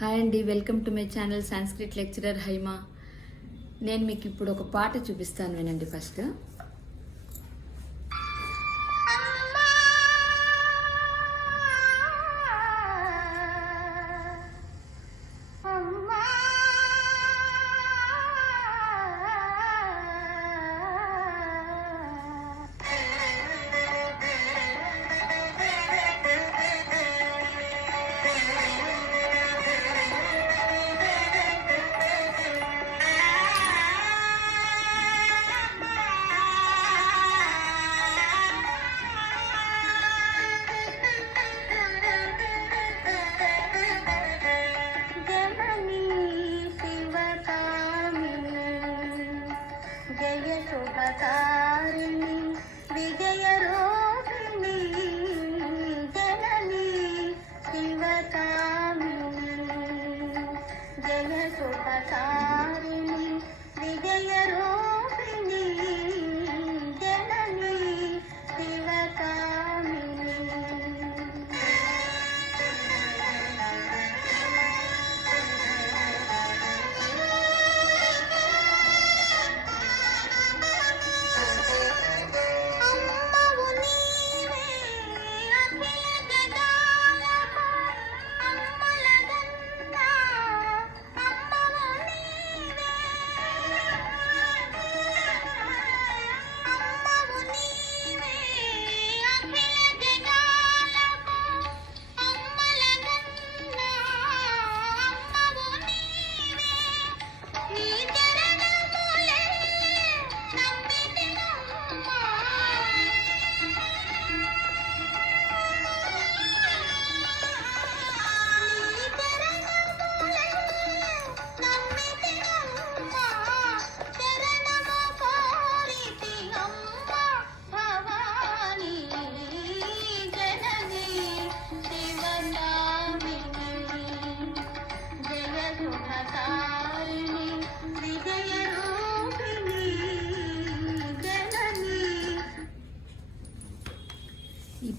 Hi అండి welcome to my channel Sanskrit lecturer Haima. నేను మీకు ఇప్పుడు ఒక పాట చూపిస్తాను వినండి ఫస్ట్. శుభకారిణి విజయ రోహిణి జననీ శివకామిని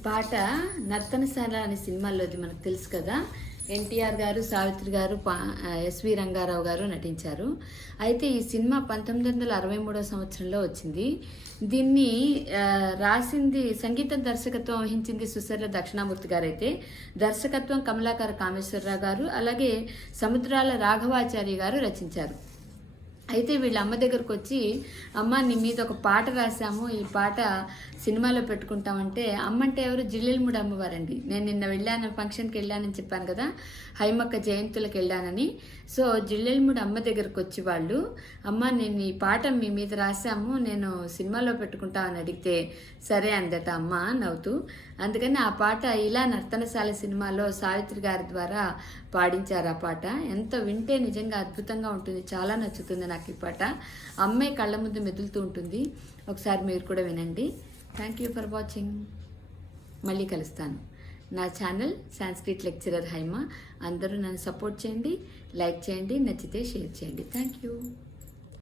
పాట నర్తనశాల అనే సినిమాలోది మనకు తెలుసు కదా. ఎన్టీఆర్ గారు సావిత్రి గారు పా ఎస్వి రంగారావు గారు నటించారు. అయితే ఈ సినిమా పంతొమ్మిది వందల అరవై మూడో సంవత్సరంలో వచ్చింది. దీన్ని రాసింది సంగీత దర్శకత్వం వహించింది సుసర్ల దక్షిణామూర్తి గారు అయితే దర్శకత్వం కమలాకర కామేశ్వరరావు గారు అలాగే సముద్రాల రాఘవాచార్య గారు రచించారు. అయితే వీళ్ళ అమ్మ దగ్గరకు వచ్చి అమ్మ నీ మీద ఒక పాట రాశాము. ఈ పాట సినిమాలో పెట్టుకుంటామంటే అమ్మ అంటే ఎవరు? జిల్లెలముడి అమ్మవారండి నేను నిన్న వెళ్ళాను ఫంక్షన్కి వెళ్ళానని చెప్పాను కదా. హైమక్క జయంతులకు వెళ్ళానని. సో జిల్లెలముడి అమ్మ దగ్గరకు వచ్చి వాళ్ళు అమ్మ నేను ఈ పాట మీ మీద రాశాము. నేను సినిమాలో పెట్టుకుంటామని అడిగితే సరే అందట అమ్మ నవ్వుతూ అందుకని ఆ పాట ఇలా నర్తనశాల సినిమాలో సావిత్రి గారి ద్వారా పాడించారు ఆ పాట. ఎంత వింటే నిజంగా అద్భుతంగా ఉంటుంది. చాలా నచ్చుతుంది నాకు. ఈ పాట. అమ్మాయి కళ్ళ ముందు మెదులుతూ ఉంటుంది. ఒకసారి మీరు కూడా వినండి. థ్యాంక్ యూ ఫర్ వాచింగ్ మళ్ళీ కలుస్తాను. నా ఛానల్ సాంస్క్రిట్ లెక్చరర్ హైమా. అందరూ నన్ను సపోర్ట్ చేయండి లైక్ చేయండి నచ్చితే షేర్ చేయండి. Thank you